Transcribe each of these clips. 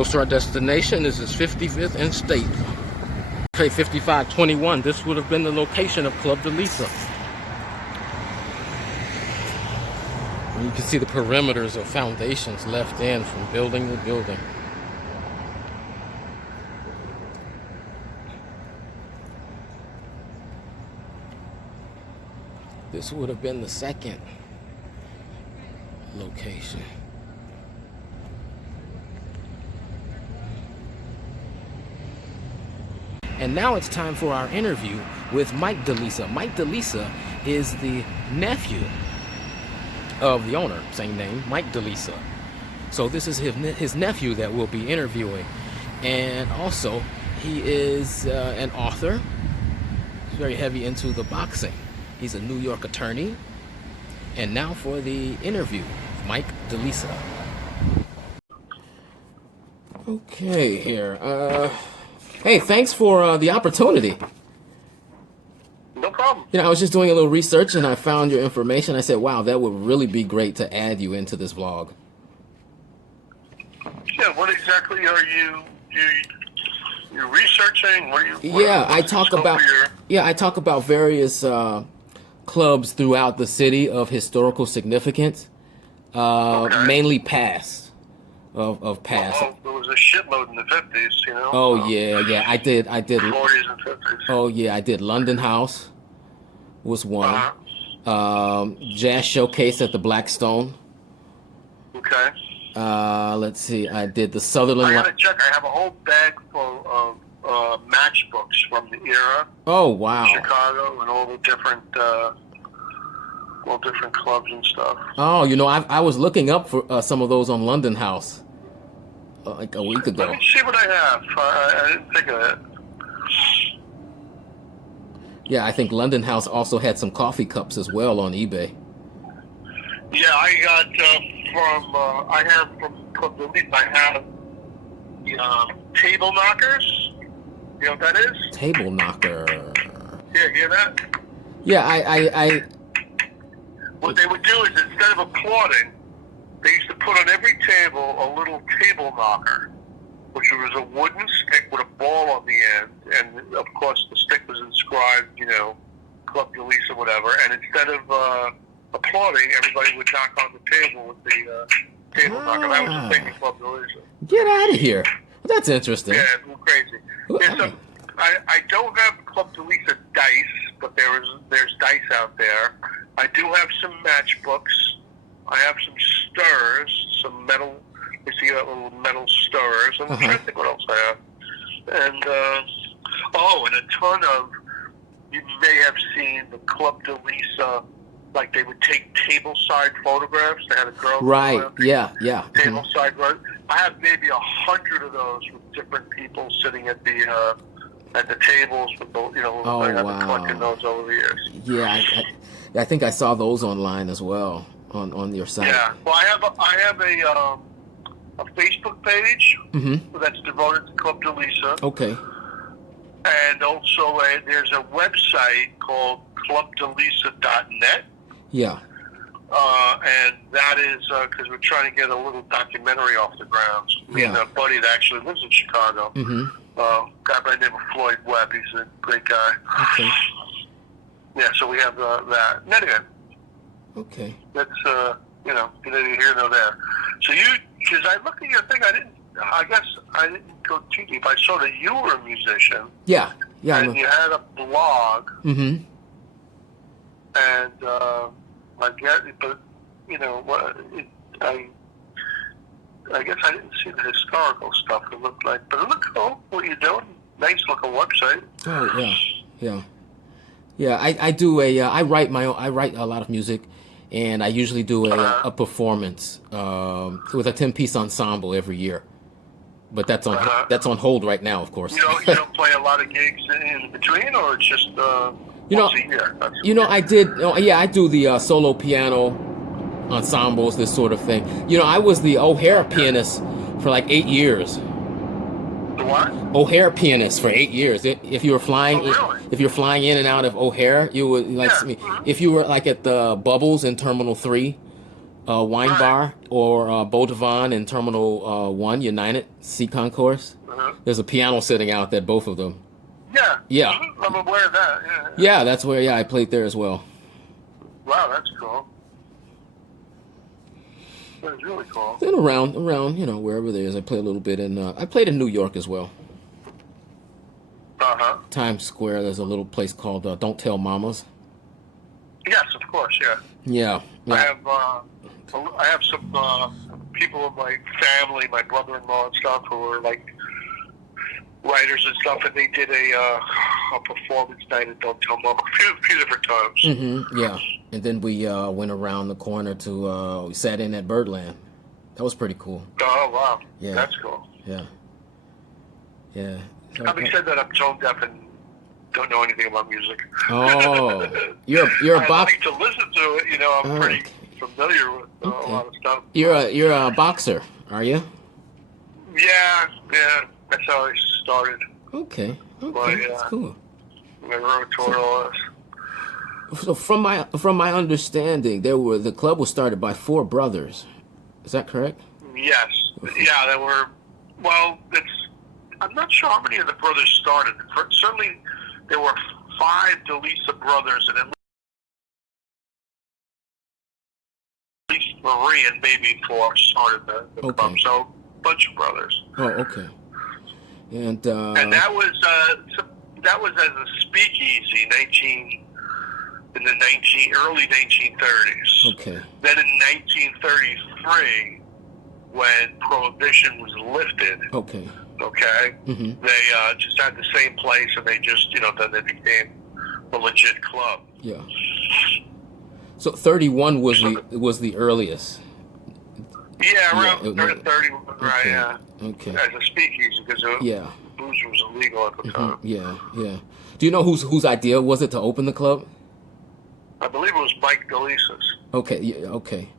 close to our destination. This is 55th and State. Okay, 5521. This would have been the location of Club Delisa. And you can see the perimeters of foundations left in from building to building. This would have been the second location. And now it's time for our interview with Mike Delisa. Mike Delisa is the nephew of the owner, same name, Mike Delisa. So this is his nephew that we'll be interviewing. And also, he is an author. He's very heavy into the boxing. He's a New York attorney. And now for the interview, Mike Delisa. Okay, here. Hey, thanks for the opportunity. No problem. You know, I was just doing a little research and I found your information. I said, wow, that would really be great to add you into this vlog. Yeah, what exactly are you're researching? I talk about various clubs throughout the city of historical significance, mainly past. Of past. Well, there was a shitload in the 50s, you know. Oh yeah, I did. 40s and 50s. Oh yeah, I did. London House was one. Jazz Showcase at the Blackstone. Okay. Let's see. I did the Sutherland. I gotta check. I have a whole bag full of matchbooks from the era. Oh wow. Chicago and all the different clubs and stuff. Oh, you know, I was looking up for some of those on London House like a week ago. Let me see what I have. I didn't think of it. Yeah, I think London House also had some coffee cups as well on eBay. Yeah, I got from Club Delisa, I have the table knockers. You know what that is? Table knocker. Yeah, you hear that? Yeah, I What they would do is, instead of applauding, they used to put on every table a little table knocker, which was a wooden stick with a ball on the end, and of course the stick was inscribed, you know, Club Delisa, whatever. And instead of applauding, everybody would knock on the table with the table knocker. That was the thing in Club Delisa. Get out of here! That's interesting. Yeah, it's crazy. Yeah, so I don't have Club Delisa dice, but there's dice out there. I do have some matchbooks. I have some stirrers, some metal. You see that little metal stirrers. I'm trying to think what else I have. And and a ton of. You may have seen the Club Delisa, like they would take tableside photographs. They had a girl. Right. Yeah. Tableside. I have maybe 100 of those with different people sitting at the tables with the, you know. Oh, I've been wow. collecting those over the years. Yeah, I think I saw those online as well on your site. Yeah. Well, I have a Facebook page that's devoted to Club Delisa. Okay. And also there's a website called clubdelisa.net. Yeah. And that is because we're trying to get a little documentary off the ground. Me and a buddy that actually lives in Chicago. Guy by the name of Floyd Webb. He's a great guy. Okay. Yeah, so we have that. And anyway, okay. That's you know, neither here nor there. So because I looked at your thing, I guess I didn't go too deep. I saw that you were a musician. Yeah. And you had a blog. And I get it, but you know what? I guess I didn't see the historical stuff. It looked like, but it looked cool. What you're doing? Nice looking website. Oh yeah. I do I write a lot of music, and I usually do a performance with a 10-piece ensemble every year. But that's on hold right now, of course. You don't play a lot of gigs in between, or it's just once a year? I do the solo piano ensembles, this sort of thing. You know, I was the O'Hare pianist for like 8 years. The what? O'Hare pianist for 8 years. If you were flying, really? If you're flying in and out of O'Hare, you would like if you were like at the Bubbles in Terminal 3, Wine Right. Bar or Bodavon in Terminal 1, United C Concourse. Uh-huh. There's a piano sitting out at both of them. Yeah. Yeah. Mhm. I'm aware of that. Yeah. Yeah, that's where, yeah, I played there as well. Wow, that's cool. That's really cool. Then around, wherever there is, I played a little bit I played in New York as well. Uh-huh. Times Square, there's a little place called Don't Tell Mamas. Yes, of course, yeah. Yeah. I Yeah. have some people in my family, my brother-in-law and stuff, who are like writers and stuff, and they did a performance night at Don't Tell Mom a few different times. Mm-hmm. Yeah. And then we went around the corner to we sat in at Birdland. That was pretty cool. Oh wow, Yeah. that's cool. Yeah. Yeah. So, Having said that, I'm tone deaf and don't know anything about music. oh, you're a I boxer. like to listen to it. You know, I'm pretty Okay. familiar with a Okay. lot of stuff. You're a boxer, are you? Yeah, that's how I started. Okay. Okay. But, That's cool. I wrote toward all this. So from my understanding, the club was started by four brothers. Is that correct? Yes. Yeah, there were. Well, I'm not sure how many of the brothers started. Certainly, there were 5 Delisa brothers, and at least 3 and maybe 4 started the Okay. club. So, a bunch of brothers. Oh, okay. And And that was as a speakeasy, in the early 1930s. okay. Then in 1933, when Prohibition was lifted, Okay. okay, Mm-hmm. they just had the same place, and they just, then they became a legit club. Yeah. So 31 was the earliest. Yeah, around Yeah, 31, right? Okay. Yeah, Okay. as a speakeasy because Yeah. booze was illegal at the time. Yeah. Yeah. Do you know whose idea was it to open the club? I believe it was Mike Delisa's. Okay. Yeah. Okay.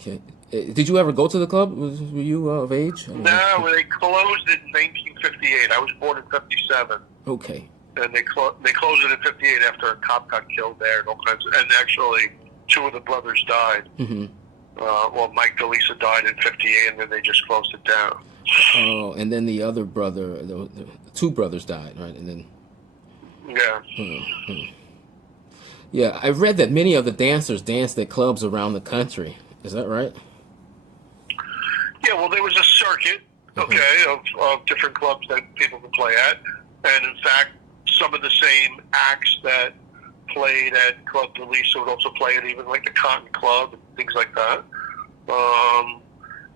Okay. Did you ever go to the club? Were you of age? No, they closed it in 1958. I was born in 57. Okay. And they closed it in 58 after a cop got killed there and all kinds and actually 2 of the brothers died. Mm-hmm. Mike Delisa died in 58, and then they just closed it down. Oh, and then the other brother, the 2 brothers died, right? And then Yeah. yeah, I read that many of the dancers danced at clubs around the country. Is that right? Yeah, well, there was a circuit, okay, of different clubs that people could play at. And in fact, some of the same acts that played at Club Delisa would also play at even like the Cotton Club and things like that.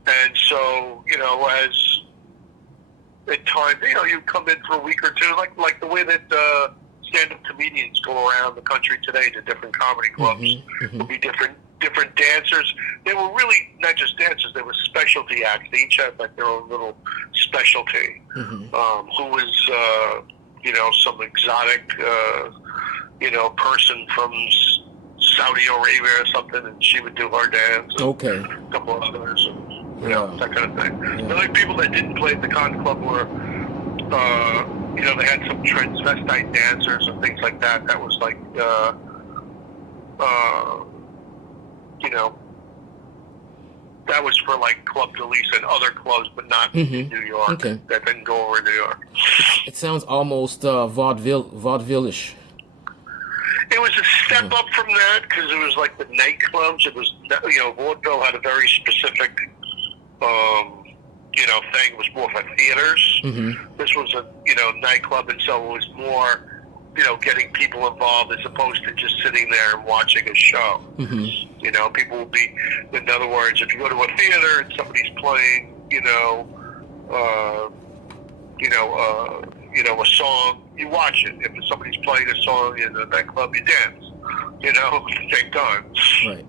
And so, as at times, you come in for a week or two, like the way that stand-up comedians go around the country today to different comedy clubs. Mm-hmm. Would be different dancers. They were really not just dancers; they were specialty acts. They each had like their own little specialty. Mm-hmm. Who was, some exotic, person from Saudi Arabia or something, and she would do her dance. And Okay. a couple of others, and, Yeah. that kind of thing. Yeah. The only people that didn't play at the Cotton Club were, they had some transvestite dancers and things like that. That was like, that was for like Club Delisa and other clubs, but not in New York. Okay. That didn't go over in New York. It sounds almost vaudeville-ish. It was a step up from that because it was like the nightclubs. It was, vaudeville had a very specific, thing. It was more for theaters. Mm-hmm. This was a, nightclub, and so it was more, getting people involved as opposed to just sitting there and watching a show. Mm-hmm. People will be, in other words, if you go to a theater and somebody's playing, a song, you watch it. If somebody's playing a song in that club, you dance, at the same time. Right.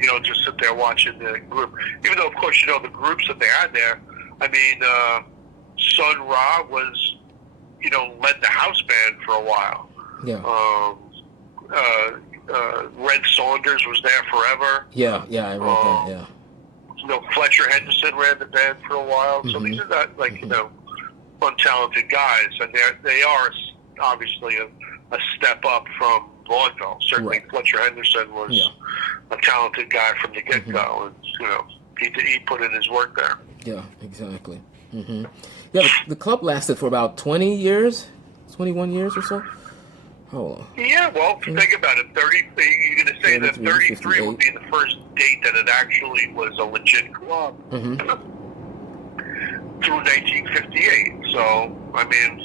You don't just sit there watching the group. Even though, of course, the groups that they had there, I mean, Sun Ra was, led the house band for a while. Yeah. Red Saunders was there forever. Yeah, I read that, yeah. Fletcher Henderson ran the band for a while. So these are not, like, untalented guys. And they are obviously a step up from, vaudeville. Certainly, Right. Fletcher Henderson was Yeah. a talented guy from the get-go, and he put in his work there. Yeah, exactly. Yeah, the club lasted for about 20 years, 21 years or so. Hold on. Yeah, well, think about it. You're going to say that 33 would be the first date that it actually was a legit club through 1958. So, I mean,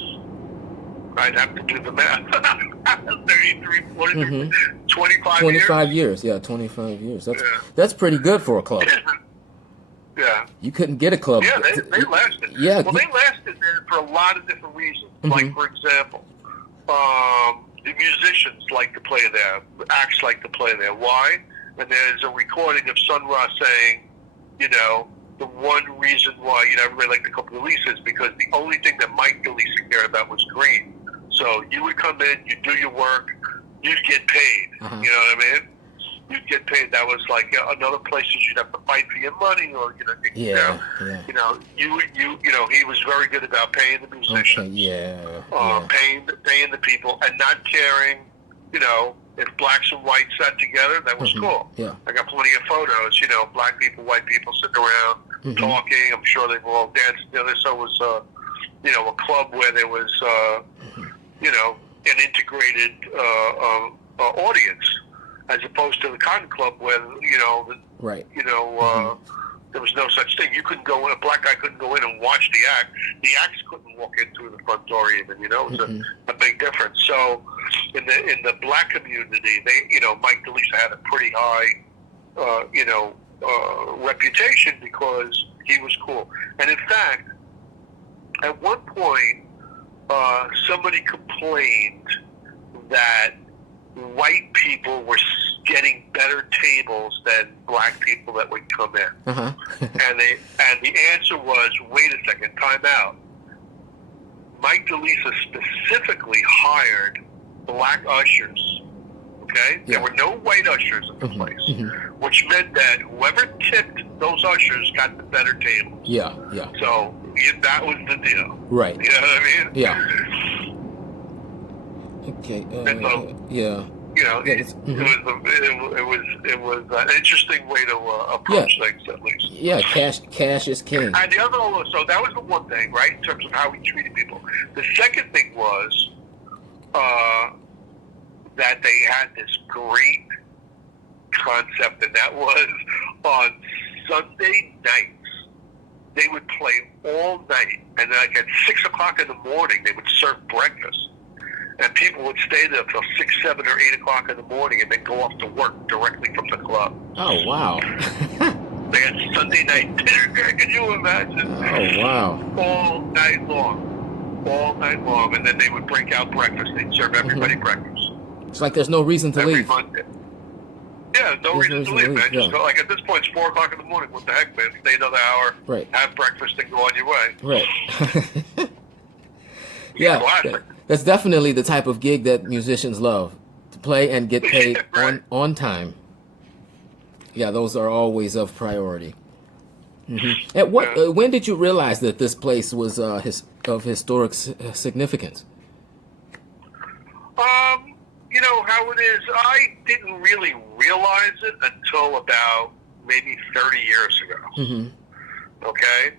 I'd have to do the math. 33, 43, 25 years. Yeah, 25 years. That's pretty good for a club. Yeah. You couldn't get a club. Yeah, they lasted. Yeah. Well, they lasted there for a lot of different reasons. Like, for example, the musicians like to play there. Acts like to play there. Why? And there's a recording of Sun Ra saying, the one reason why everybody liked the Club Delisa is because the only thing that Mike Delisa cared about was green. So you would come in, you'd do your work, you'd get paid. You know what I mean? You'd get paid. That was like another place you'd have to fight for your money, or he was very good about paying the musicians, paying the people, and not caring, if blacks and whites sat together. That was cool. Yeah, I got plenty of photos. Black people, white people sitting around talking. I'm sure they were all dancing together. So it was, a club where there was, an integrated audience. As opposed to the Cotton Club, where there was no such thing. You couldn't go in. A black guy couldn't go in and watch the act. The acts couldn't walk in through the front door even. It was a big difference. So in the black community, Mike Delisa had a pretty high reputation because he was cool. And in fact, at one point, somebody complained that white people were getting better tables than black people that would come in. and the answer was, wait a second, time out. Mike Delisa specifically hired black ushers. Okay? There were no white ushers in the place, which meant that whoever tipped those ushers got the better tables. Yeah. So that was the deal. Right. You know what I mean? Yeah. Okay. It was an interesting way to approach things, at least. Yeah, cash is king. And the other, so that was the one thing, right, in terms of how we treated people. The second thing was that they had this great concept, and that was on Sunday nights they would play all night, and like at 6 o'clock in the morning they would serve breakfast. And people would stay there till 6, 7, or 8 o'clock in the morning, and then go off to work directly from the club. Oh wow! They had Sunday night dinner. Can you imagine? Oh wow! All night long, and then they would break out breakfast. They'd serve everybody breakfast. It's like there's no reason to leave. Monday. Yeah, no reason to leave, man. Just go, like at this point, it's 4 o'clock in the morning. What the heck, man? Stay another hour, have breakfast, and go on your way. Right. Yeah. That's definitely the type of gig that musicians love, to play and get paid on time. Yeah, those are always of priority. At when did you realize that this place was of historic significance? How it is, I didn't really realize it until about maybe 30 years ago. Okay?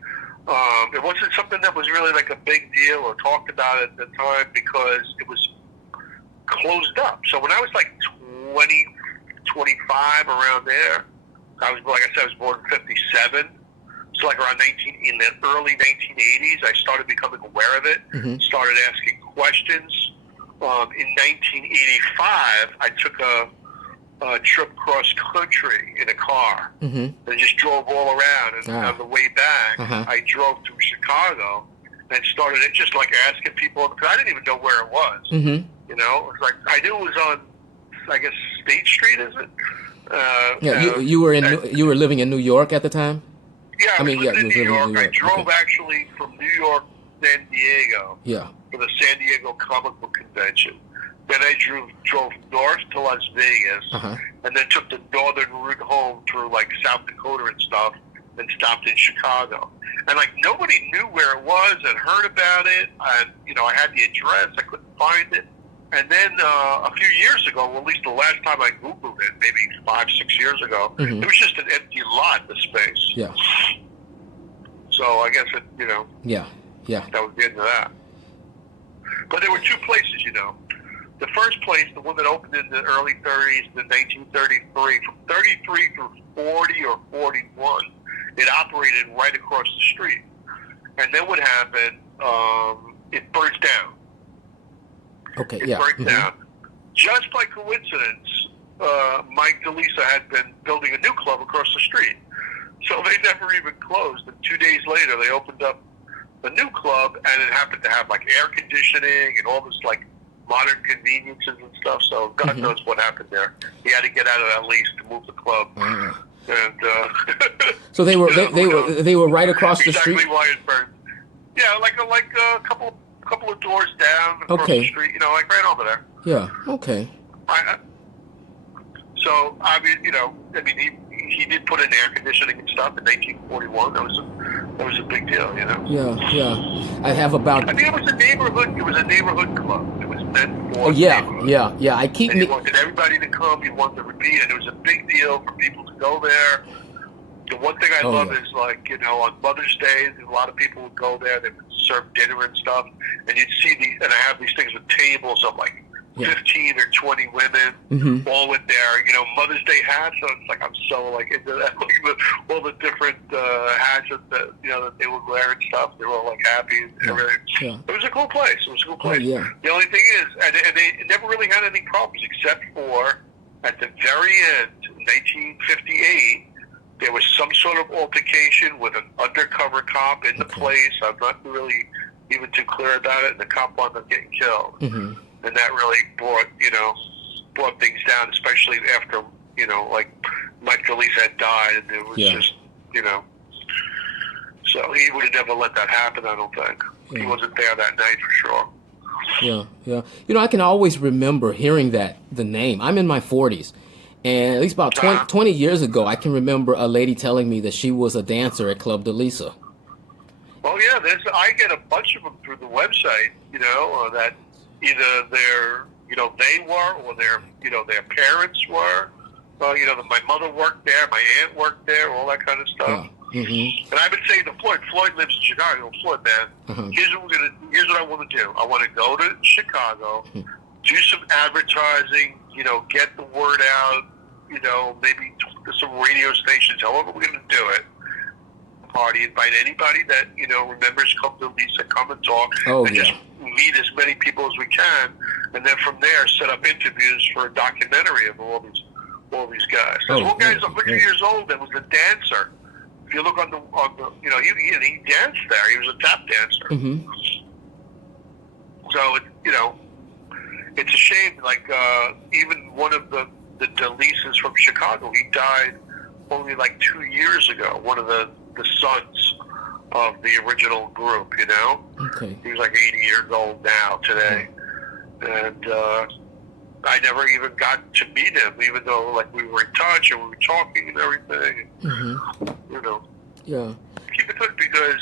It wasn't something that was really like a big deal or talked about at the time because it was closed up. So when I was like 20, 25, around there, I was born in 57. So like in the early 1980s, I started becoming aware of it, started asking questions. In 1985, I took a trip cross country in a car and just drove all around. And on the way back, I drove through Chicago and started just like asking people, because I didn't even know where it was. It was like I knew it was on, I guess, State Street, is it? You were living in New York at the time. Yeah, I was living in New York. I drove actually from New York, San Diego. For the San Diego Comic Book Convention. Then I drove north to Las Vegas, and then took the northern route home through like South Dakota and stuff, and stopped in Chicago. And like nobody knew where it was and heard about it. And I had the address, I couldn't find it. And then a few years ago, well, at least the last time I Googled it, maybe 5-6 years ago, it was just an empty lot, the space. Yeah. So I guess it, Yeah. Yeah. that was the end of that. But there were two places, The first place, the one that opened in the early 30s, in 1933, from 33 through 40 or 41, it operated right across the street. And then what happened, it burnt down. Okay, It yeah. burnt down. Just by coincidence, Mike Delisa had been building a new club across the street. So they never even closed. And 2 days later, they opened up a new club, and it happened to have, like, air conditioning and all this, like, modern conveniences and stuff. So God knows what happened there. He had to get out of that lease to move the club. And so they were they were right across the street. Exactly why it burned. Yeah, like a couple of doors down across the street. Like right over there. Yeah. Okay. So I mean, he did put in air conditioning and stuff in 1941. That was a big deal, Yeah, yeah. I have about. I mean, it was a neighborhood club. It was meant for. Oh yeah. I keep. And he wanted everybody to come. He wanted to repeat, and it was a big deal for people to go there. The one thing I love is, like, on Mother's Day, a lot of people would go there. They would serve dinner and stuff, and you'd see and I have these things with tables of like 15 or 20 women, all with their, Mother's Day hats. So it's like I'm so like into that, like all the different hats that that they would wear and stuff. They were all like happy and everything. Yeah. It was a cool place. Oh, yeah. The only thing is, and they never really had any problems except for at the very end, 1958. There was some sort of altercation with an undercover cop in the place. I'm not really even too clear about it, and the cop wound up getting killed. And that really brought things down, especially after, like Mike Delisa had died, and it was just, so he would have never let that happen, I don't think. He wasn't there that night for sure. Yeah. I can always remember hearing the name. I'm in my 40s. And at least about 20 years ago, I can remember a lady telling me that she was a dancer at Club Delisa. Well, yeah, I get a bunch of them through the website, that either they were or their parents were. My mother worked there, my aunt worked there, all that kind of stuff. And I've been saying to Floyd lives in Chicago. Floyd, man, here's what I want to do. I want to go to Chicago, do some advertising, get the word out, maybe to some radio stations, however we're going to do it. Party, invite anybody that, remembers Club Delisa, come and talk, just meet as many people as we can, and then from there set up interviews for a documentary of all these guys. There's one guy who's 100 years old that was a dancer. If you look on the he danced there. He was a tap dancer. So it's a shame. Like even one of the Delisas from Chicago, he died only like 2 years ago. One of the sons of the original group. Okay. He was like 80 years old now today, and I never even got to meet him, even though like we were in touch and we were talking and everything. Yeah. Keep in touch because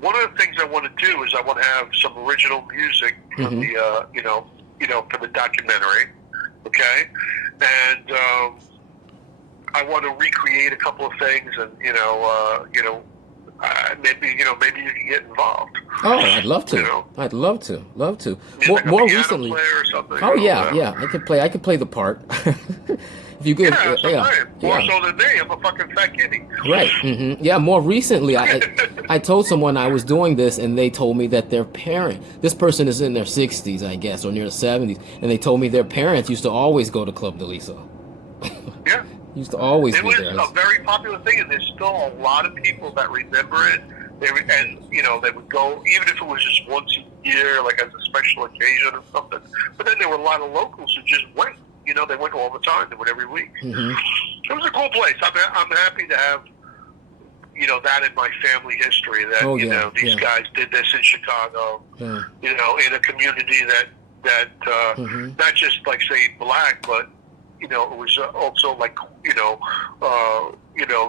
one of the things I want to do is I want to have some original music for the for the documentary. Okay, and I want to recreate a couple of things, and maybe you can get involved. Oh, I'd love to. I'd love to. More recently. Or something, oh yeah. I could play the part. If you could, More so than me. I'm a fucking fat kitty. Right. Yeah. More recently, I told someone I was doing this, and they told me that their this person is in their 60s, I guess, or near the 70s, and they told me their parents used to always go to Club Delisa. Yeah. Used to always be there. It was a very popular thing, and there's still a lot of people that remember it. They would go, even if it was just once a year, like as a special occasion or something. But then there were a lot of locals who just went. They went all the time. They went every week. It was a cool place. I'm happy to have, that in my family history. That these guys did this in Chicago. Yeah. In a community that not just like say black, but it was also like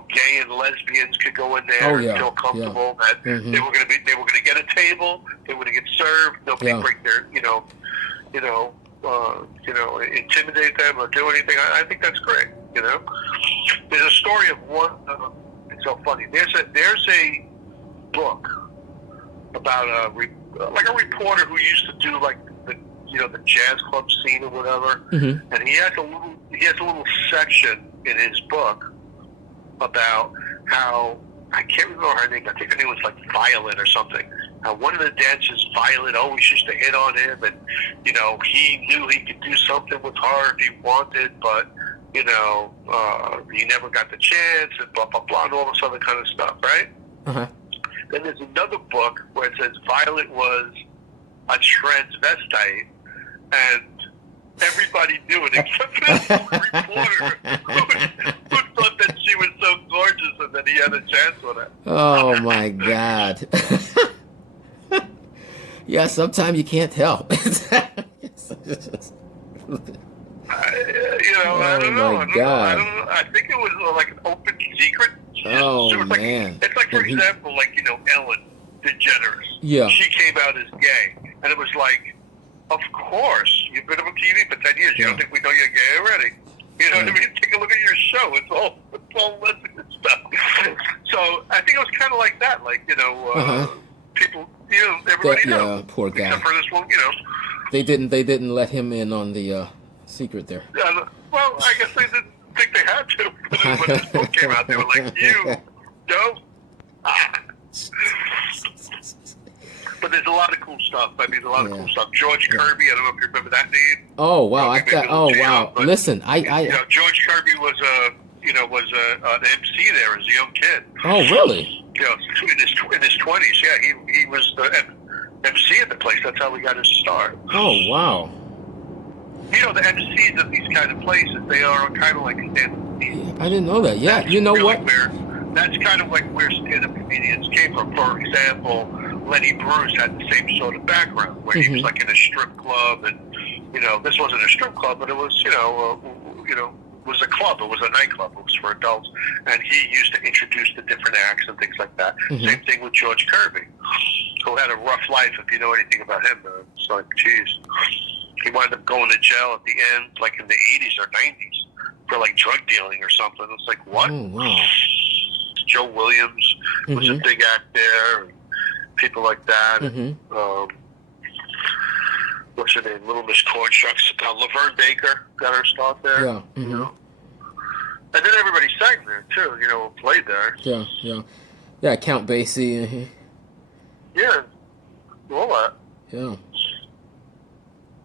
gay and lesbians could go in there and feel comfortable that they were going to get a table. They were going to get served. Nobody break their intimidate them or do anything. I think that's great. There's a story of one. It's so funny. There's a book about a reporter who used to do like the jazz club scene or whatever, and he has a little section in his book about how, I can't remember her name. I think her name was like Violet or something. How one of the dancers, Violet, always used to hit on him, and he knew he could do something with her if he wanted, but he never got the chance, and blah blah blah, and all this other kind of stuff, right? Then there's another book where it says Violet was a transvestite, and everybody knew it except for this reporter who thought that she was so gorgeous and that he had a chance with her. Oh my God. Yeah, sometimes you can't tell. I don't know. I think it was like an open secret. Oh, it man. It's like, for example, Ellen DeGeneres. Yeah. She came out as gay, and it was like, of course, you've been on TV for 10 years. You don't think we know you're gay already? You know what I mean? Take a look at your show. It's all lesbian stuff. So I think it was kind of like that. People, everybody knows. Yeah, poor guy. Except for this one, They didn't let him in on the secret there. Yeah, well, I guess they didn't think they had to. But when this book came out, they were like, you don't. But there's a lot of cool stuff. I mean, a lot of cool stuff. George Kirby, I don't know if you remember that name. Oh wow! Wow! But, listen, George Kirby was an MC there as a young kid. Oh really? In his 20s. Yeah, he was the MC at the place. That's how he got his start. Oh wow! The MCs of these kind of places, they are kind of like stand-up comedians. I didn't know that. Yeah, That's you know really what? That's kind of like where stand-up comedians came from. For example, Lenny Bruce had the same sort of background, where he was like in a strip club, and this wasn't a strip club, but it was was a club. It was a nightclub. It was for adults, and he used to introduce the different acts and things like that. Same thing with George Kirby, who had a rough life. If you know anything about him, it's like, geez, he wound up going to jail at the end, like in the 80s or 90s, for like drug dealing or something. It's like, what? Oh wow! Joe Williams was a big act there. And people like that. What's her name? Little Miss Cornshucks. Laverne Baker got her start there. Yeah. And then everybody sang there too. Played there. Yeah. Count Basie. Yeah. All that. Yeah.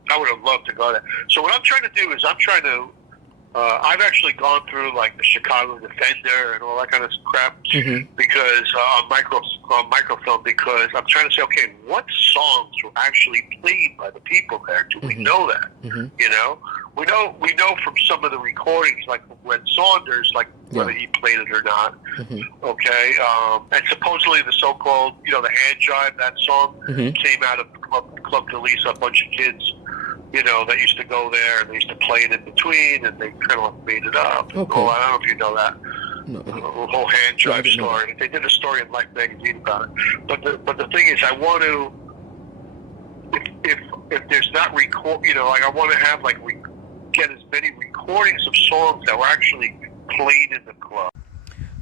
I would have loved to go there. So what I'm trying to do is I've actually gone through like the Chicago Defender and all that kind of crap because on microfilm, because I'm trying to say, okay, what songs were actually played by the people there? Do we know that? We know from some of the recordings, like from Red Saunders, like whether he played it or not. Okay, and supposedly the so-called, the hand jive, that song came out of Club Delisa, a bunch of kids. That used to go there and they used to play it in between, and they kind of made it up. Okay. Oh, I don't know if you know that. No. The whole hand drive story. They did a story in Life magazine about it. But the thing is, I want to, if there's not record, I want to have get as many recordings of songs that were actually played in the club.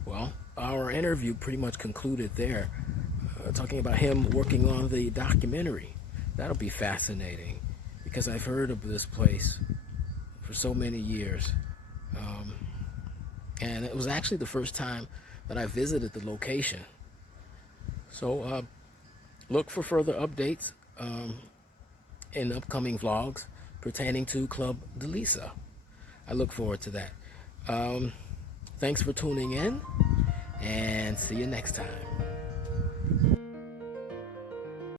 Well, our interview pretty much concluded there, talking about him working on the documentary. That'll be fascinating, because I've heard of this place for so many years. And it was actually the first time that I visited the location. So look for further updates in upcoming vlogs pertaining to Club Delisa. I look forward to that. Thanks for tuning in, and see you next time.